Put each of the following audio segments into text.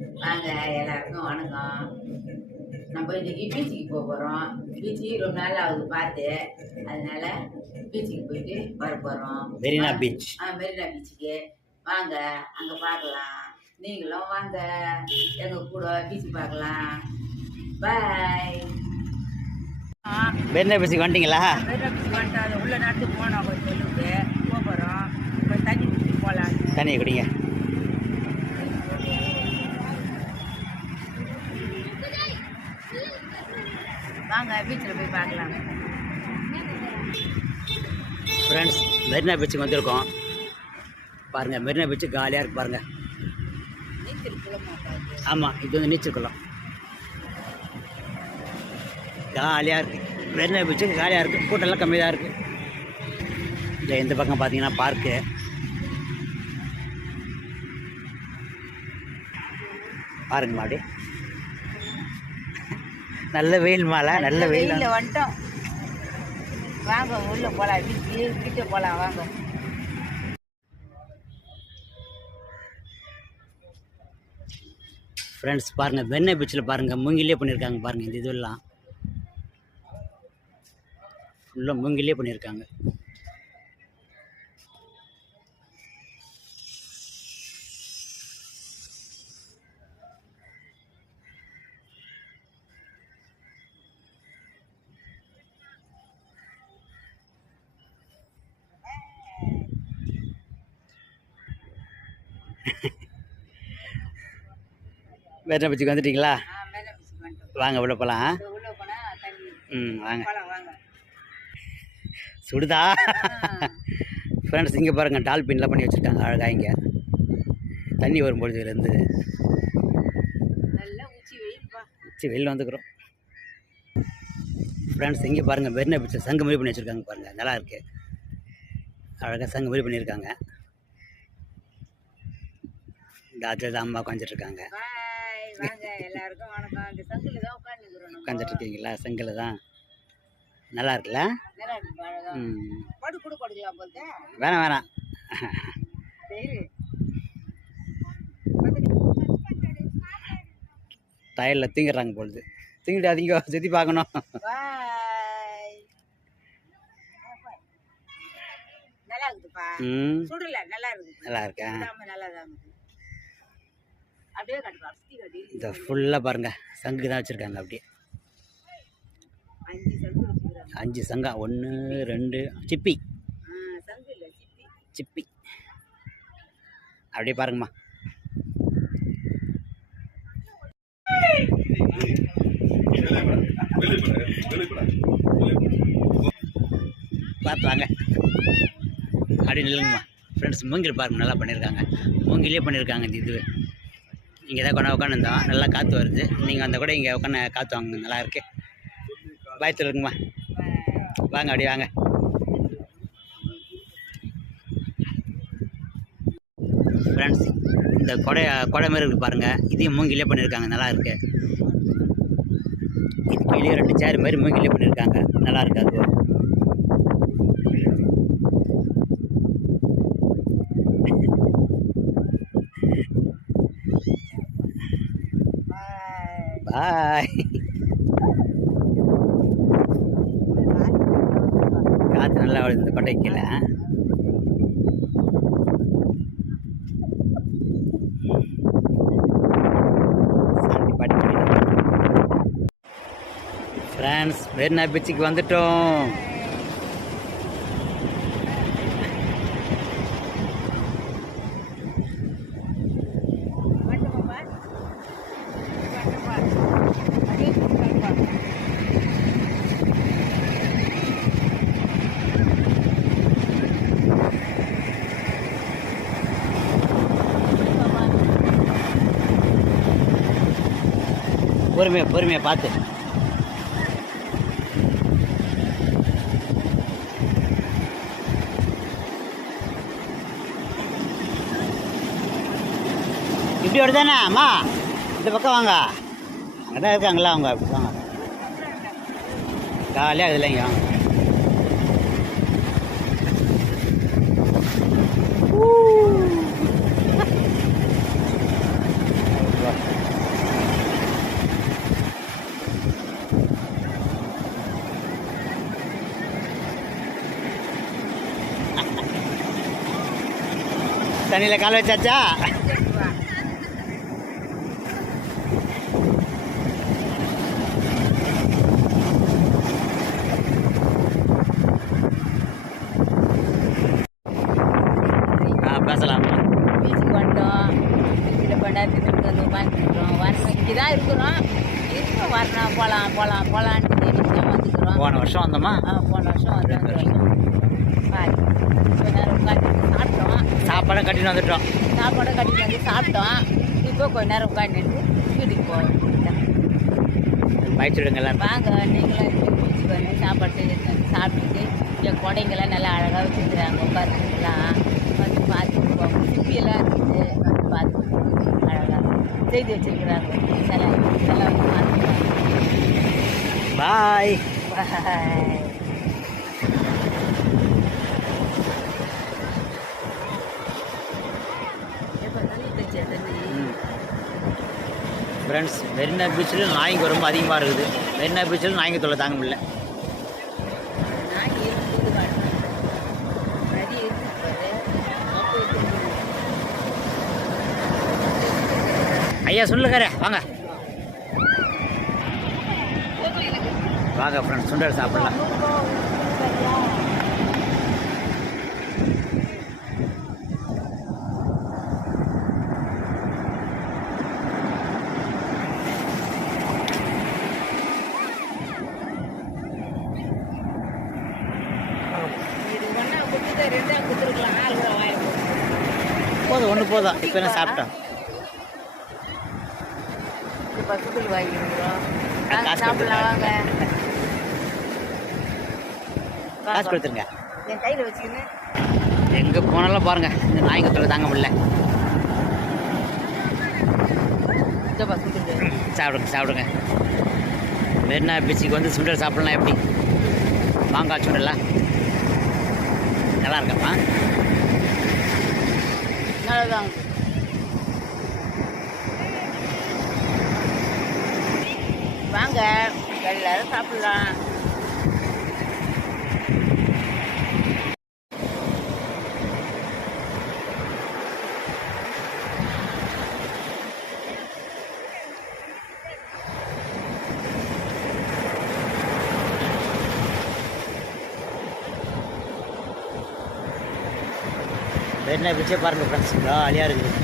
வாங்க எல்லாருக்கும் வணக்கம். நம்ம இன்னைக்கு பீச்சுக்கு போக போகிறோம். பீச்சு ரொம்ப நாள் ஆகுது பார்த்து, அதனால பீச்சுக்கு போயிட்டு வர போகிறோம். மெரினா பீச். மெரினா பீச்சுக்கு வாங்க, அங்கே பார்க்கலாம். நீங்களும் வாங்க எங்கள் கூட பீச்சு பார்க்கலாம். பாய். மெரினா பீச்சுக்கு வந்துட்டீங்களா? மெரினா பீச்சுக்கு வந்துட்டு அது உள்ள நடத்து போனோம். கொஞ்சம் சொல்லிட்டு போக போகிறோம். கொஞ்சம் தண்ணி குடிச்சிட்டு போகலாம். தண்ணியை குடிங்க. வாங்க பீச்சில் போய் பார்க்கலாம். ஃப்ரெண்ட்ஸ், மெரினா பீச்சுக்கு வந்திருக்கோம். பாருங்கள், மெரினா பீச்சு காலியாக இருக்குது பாருங்கள். நீச்சல் குளம். ஆமாம், இது வந்து நீச்சல் குளம். காலியாக இருக்குது. மெரினா பீச்சு காலியாக இருக்குது. கூட்டம்லாம் கம்மியாக தான் இருக்குது. இந்த பக்கம் பார்த்தீங்கன்னா பார்க்கு. பாருங்கம்மா, அப்படியே நல்ல வெயில் மாலை, நல்ல வெயில் வந்துட்டோம். வாங்க உள்ள போகலாம். பீச்சு கிட்ட போகலாம் வாங்க. ஃப்ரெண்ட்ஸ் பாருங்கள், மெரினா பீச்சில் பாருங்கள் மூங்கிலே பண்ணியிருக்காங்க பாருங்கள். இந்த இதெல்லாம் ஃபுல்லாக மூங்கிலே பண்ணியிருக்காங்க. மெரினா பீச்சுக்கு வந்துட்டீங்களா? வாங்க உள்ள போகலாம். வாங்க. சுடுதா? ஃப்ரெண்ட்ஸ், இங்கே பாருங்கள், டால்பின்லாம் பண்ணி வச்சுருக்காங்க அழகாக. இங்கே தண்ணி வரும்பொழுது இதுலேருந்து உச்சி வெயில் வந்துக்கிறோம். ஃப்ரெண்ட்ஸ், இங்கே பாருங்கள், மெரினா பீச்சில் சங்கு மாதிரி பண்ணி வச்சுருக்காங்க பாருங்கள். நல்லா இருக்குது. அழகாக சங்கு மாதிரி பண்ணியிருக்காங்க. இந்த அதில் அம்மா உட்காந்துட்ருக்காங்க. உட்காந்துட்ருக்கீங்களா? செங்கில் தான் நல்லா இருக்குல்ல? வேணாம் வேணாம், டயரில் தீங்குறாங்க பொழுது. தீங்கிட்டு அதிக சுற்றி பார்க்கணும். நல்லா இருக்கேன். இந்த ஃபுல்லாக பாருங்கள், சங்கு தான் வச்சுருக்காங்க. அப்படியே 5 சங்கா. 1 2 சிப்பி சிப்பி. அப்படியே பாருங்கம்மா. பார்த்து வாங்க. அப்படி நில்லுங்கம்மா. ஃப்ரெண்ட்ஸ், மூங்கில் பாருங்கள், நல்லா பண்ணியிருக்காங்க. மூங்கிலே பண்ணியிருக்காங்க. இந்த இது இங்கே தான் கொண்டா உட்காந்துருந்தோம். நல்லா காற்று வருது. நீங்கள் வந்தால் கூட இங்கே உட்காந்து காற்று வாங்க, நல்லா இருக்கு. பாய் சொல்லுங்கம்மா. வாங்க, அப்படி வாங்க. ஃப்ரெண்ட்ஸ், இந்த கொடை மாரி இருக்குது பாருங்கள். இதையும் மூங்கிலே பண்ணியிருக்காங்க, நல்லா இருக்கு. இது கீழே 2 சேர் மாதிரி மூங்கிலே பண்ணியிருக்காங்க, நல்லா இருக்கு. அது பாய். காற்று நல்லா வருது இந்த கொட்டைக்கில். ஃப்ரெண்ட்ஸ், மெரினா பீச்சுக்கு வந்துட்டோம். பொறுமையாக பார்த்து. இப்படி வருதானே அம்மா? இந்த பக்கம் வாங்க, அங்கே தான் இருக்காங்களா அவங்க. அப்படி வாங்க, ஜாலியாக இல்லைங்க. வாங்க. தண்ணியில் கால் வச்சாச்சா? பேசலாம். பீச்சுக்கு வந்துட்டோம். பீச்சில் கொண்டாந்து வந்து உட்காந்துருக்குறோம். வரணும் இங்கே தான் இருக்கிறோம். இருக்கும் வரணும் போகலான்ட்டு நிச்சயம் வந்துக்கிறோம். போன வருஷம் வந்தோமா? போன வருஷம் வந்து அந்த வருஷம் பாரு கொஞ்ச நேரம் உட்காந்து சாப்பிட்டோம். சாப்பாடை கட்டின்னு வந்துட்டோம். சாப்பாடை கட்டிட்டு வந்து சாப்பிட்டோம். இப்போ கொஞ்ச நேரம் உட்காந்துட்டு வீட்டுக்கு போவோம். பயிற்சிடுங்க எல்லாம். வாங்க நீங்களும் பீச்சுக்கு வந்து சாப்பாடு செஞ்சு சாப்பிட்டுட்டு என் கொடைங்கெல்லாம் நல்லா அழகாக வச்சுருக்குறாங்க. உட்காந்துக்கலாம் வந்து பார்த்துட்டு போவோம். சிப்பியெல்லாம் இருக்குது வந்து பார்த்துட்டு அழகாக செய்து வச்சுருக்குறாங்க. இதெல்லாம் வந்து பார்த்துக்கலாம். பாய். பாய். ஃப்ரெண்ட்ஸ், மெரினா பீச்சில் நாய்ங்க ரொம்ப அதிகமாக இருக்குது. மெரினா பீச்சில் நாய்ங்க தொல்லை தாங்க முடியல. ஐயா சொல்லுக்கார வாங்க வாங்க ஃப்ரெண்ட்ஸ், சுண்டல் சாப்பிடலாம். போதும், ஒன்று போதும். இப்போ என்ன சாப்பிட்டோம்? பக்கத்தில் வாங்கிக்கிறோம். காசு சாப்பிடலாம் வாங்க. காசு கொடுத்துருங்க. என் கையில் வச்சுக்கின்னு எங்கே போனாலும் பாருங்கள், இந்த நாய்ங்க தொல்லை தாங்க முடியல. சாப்பிடுங்க சாப்பிடுங்க. மெரினா பீச்சுக்கு வந்து சுண்டல் சாப்பிடலாம். எப்படி மாங்காய் சுண்டலா நல்லா இருக்கப்பா? நல்லதான். வாங்க எல்லாரும் சாப்பிடலாம். மெரினா பீச்சே பாருங்கள் ஃப்ரெண்ட்ஸ், ஜாலியாக இருக்குது.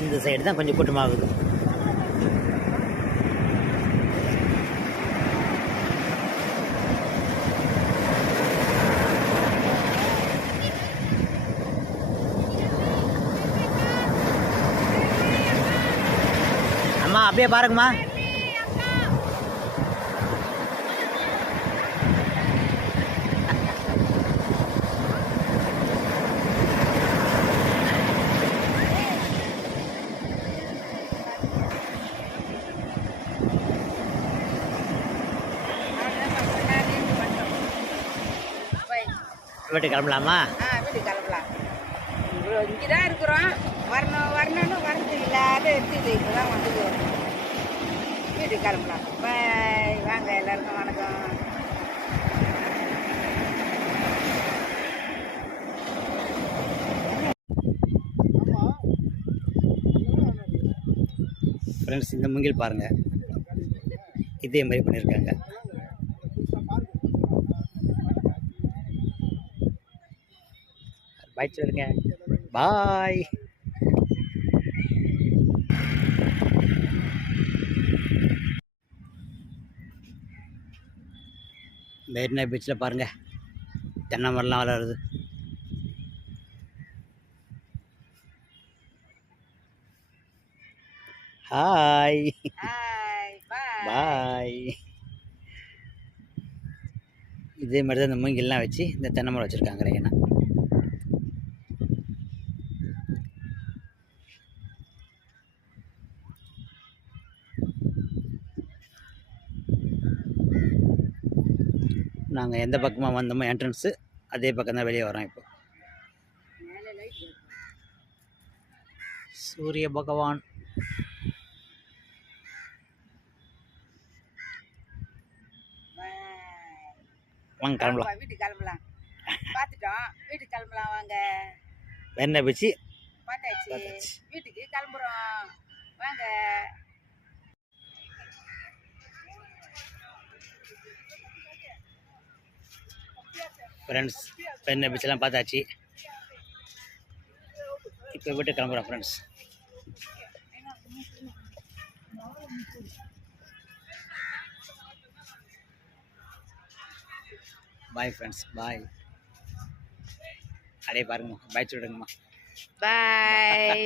இந்த சைடு தான் கொஞ்சம் கூட்டமாகுது. அம்மா அப்படியே பாருங்கம்மா. வீட்டுக்கு கிளம்பலாமா? வீட்டுக்கு கிளம்பலாம். இங்கே தான் இருக்கிறோம். வரணும்னு வரது இல்லாத இருக்குது. இப்போ தான் வந்து வீட்டுக்கு கிளம்பலாம். பாய். வாங்க எல்லாருக்கும் வணக்கம். ஃப்ரெண்ட்ஸ், இந்த மூங்கில் பாருங்கள், இதே மாதிரி பண்ணியிருக்காங்க. பாய் சொல்லுங்க. பாய். மெரினா பீச்சில் பாருங்கள், தென்னை மரம்லாம் வளருது. ஹாய். பாய். இதே மாதிரி தான் இந்த மூங்கில்லாம் வச்சு இந்த தென்னை மரம் வச்சுருக்காங்க. ஏன்னா நாங்கள் எந்த பக்கமாக வந்தோமோ என்ட்ரன்ஸு அதே பக்கம் தான் வெளியே வரோம். இப்போ சூரிய பகவான் வாங்க கிளம்பலாம். வீட்டுக்கு கிளம்பலாம். பார்த்துட்டோம், வீட்டுக்கு கிளம்பலாம் வாங்க. என்ன பீச்சு பார்த்தாச்சு, வீட்டுக்கு கிளம்புறோம் வாங்க. ஃப்ரெண்ட்ஸ் பெண்ணை பீச்செல்லாம் பார்த்தாச்சு. இப்போ வீட்டுக்கு கிளம்புறோம் ஃப்ரெண்ட்ஸ். பாய் ஃப்ரெண்ட்ஸ், பாய். அப்படியே பாருங்கம்மா, பாய் சொல்லுங்கம்மா. பாய்.